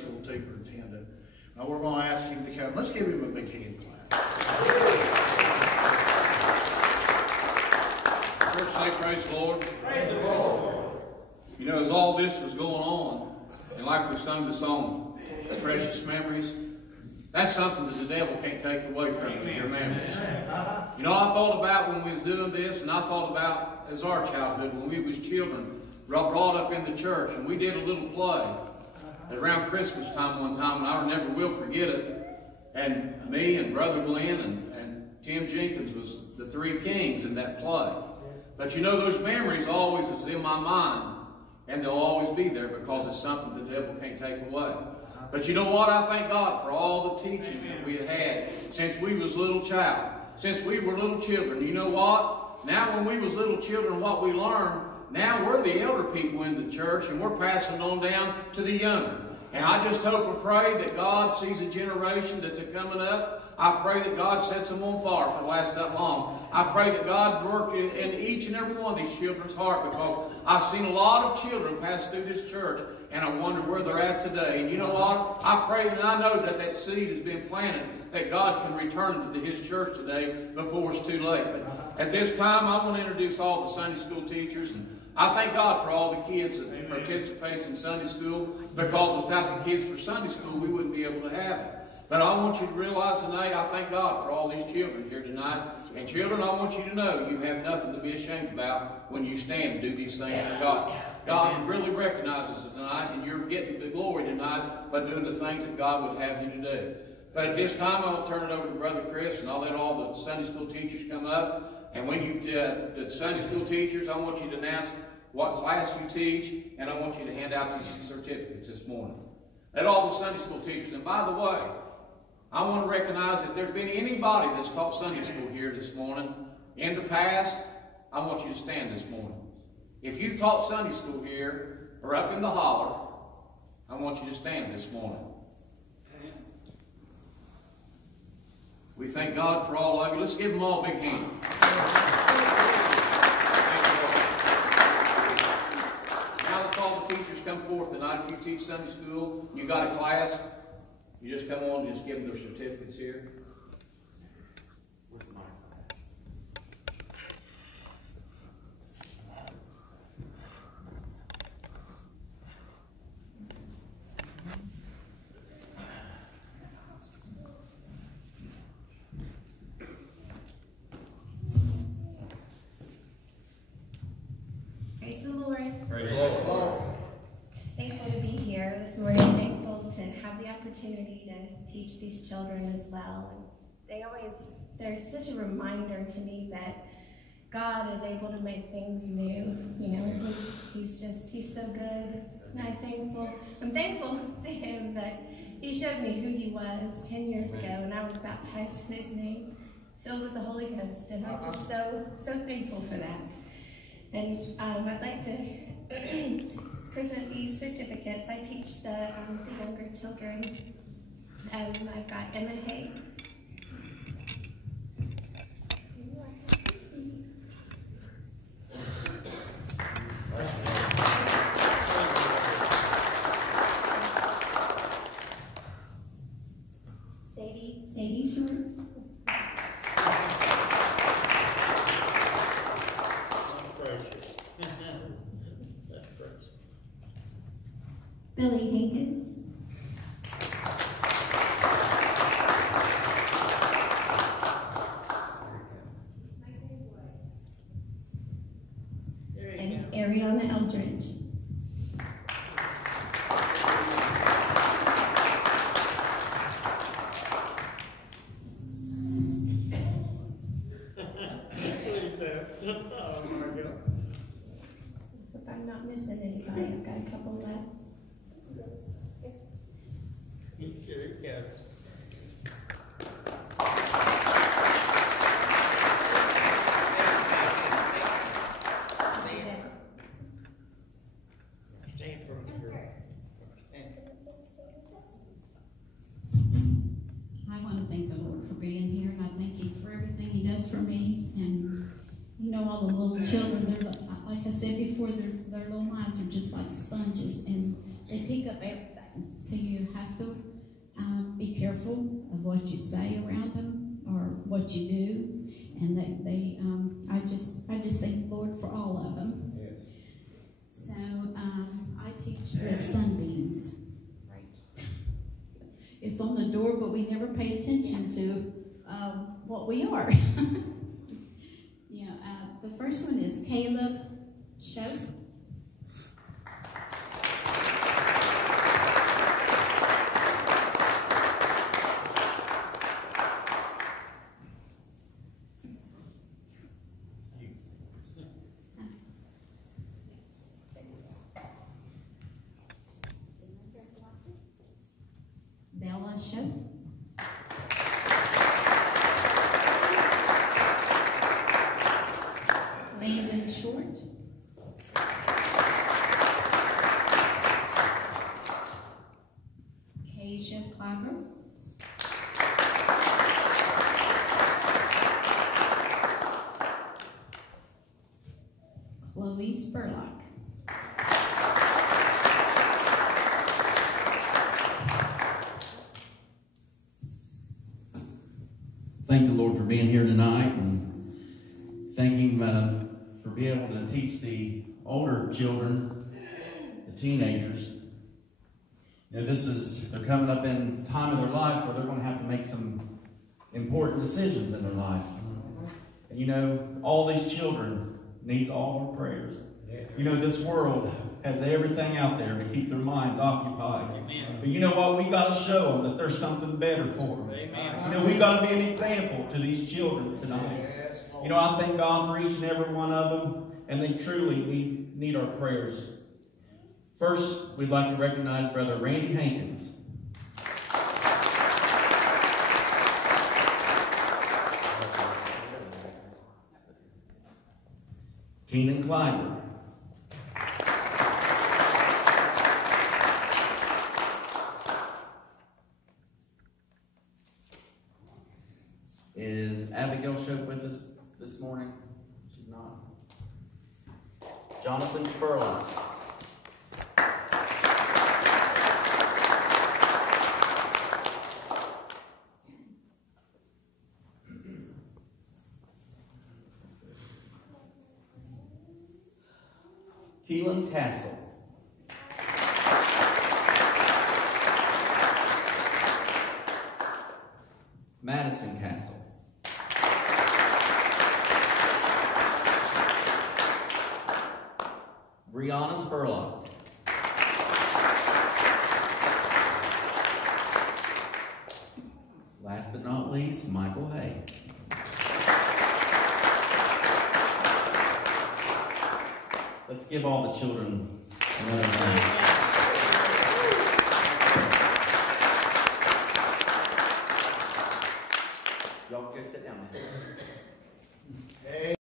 School Superintendent. Now we're going to ask him to come. Let's give him a big hand clap. Church, say praise the Lord. Praise the Lord. You know, as all this was going on, and like we sung the song, Precious Memories, that's something that the devil can't take away from you, your memories. You know, I thought about when we was doing this, and I thought about as our childhood, when we was children, brought up in the church, and we did a little play around Christmas time one time, and I never will forget it. And me and Brother Glenn and Tim Jenkins was the three kings in that play. But you know, those memories always is in my mind, and they'll always be there because it's something the devil can't take away. But you know what? I thank God for all the teachings that we had since we was little child, since we were little children. You know what? Now when we was little children, what we learned, now we're the elder people in the church, and we're passing it on down to the younger. And I just hope and pray that God sees a generation that's coming up. I pray that God sets them on fire for the last that long. I pray that God work in each and every one of these children's heart, because I've seen a lot of children pass through this church, and I wonder where they're at today. And you know what? I pray and I know that that seed has been planted, that God can return it to His church today before it's too late. But at this time, I want to introduce all the Sunday school teachers. And I thank God for all the kids that participate in Sunday school, because without the kids for Sunday school, we wouldn't be able to have it. But I want you to realize tonight, I thank God for all these children here tonight. And children, I want you to know you have nothing to be ashamed about when you stand and do these things for God. God really recognizes it tonight, and you're getting the glory tonight by doing the things that God would have you to do. But at this time, I'll turn it over to Brother Chris, and I'll let all the Sunday school teachers come up. And when you, the Sunday school teachers, I want you to announce what class you teach, and I want you to hand out these certificates this morning. Let all the Sunday school teachers, and by the way, I want to recognize if there's been anybody that's taught Sunday school here this morning in the past, I want you to stand this morning. If you've taught Sunday school here or up in the holler, I want you to stand this morning. We thank God for all of you. Let's give them all a big hand. Now let's all the teachers come forth tonight. If you teach Sunday school, you got a class, you just come on and just give them their certificates here. Praise the Lord. Praise the Lord. Thankful to be here this morning. Thankful to have the opportunity to teach these children as well. And they're such a reminder to me that God is able to make things new. You know, he's so good. And I'm thankful to Him that He showed me who He was 10 years ago, and I was baptized in His name, filled with the Holy Ghost, and I'm just so thankful for that. And I'd like to present these certificates. I teach the younger children. I've got Emma Hay. Sadie Short. Billy Hankins. And Ariana Eldridge. If I'm not missing anybody, I've got a couple left. Here it goes. Stand for the girl. I want to thank the Lord for being here, and I thank Him for everything He does for me. And you know, all the little children, like I said before, their little minds are just like sponges, and they pick up everything. So you have to be careful of what you say around them or what you do, and I just thank the Lord for all of them. Yes. So I teach the sunbeams. Right. It's on the door, but we never pay attention to what we are. The first one is Caleb Shope. Bella Shope. Landon Short. Kasia Clapper. Chloe Spurlock. Thank the Lord for being here tonight, and thank Him for being able to teach the older children, the teenagers. You know, they're coming up in time of their life where they're going to have to make some important decisions in their life. And you know, all these children need all our prayers. You know, this world has everything out there to keep their minds occupied. Amen. But you know what? We got to show them that there's something better for them. Amen. You know, we got to be an example to these children tonight. You know, I thank God for each and every one of them, and they truly need our prayers. First, we'd like to recognize Brother Randy Hankins. Keenan Kleiber. Is Abigail Shope with us this morning? She's not. Jonathan Spurlock. Keelan Castle. Madison Castle. Brianna Spurlock. Last but not least, Michael Hay. Let's give all the children another round. Y'all go sit down now.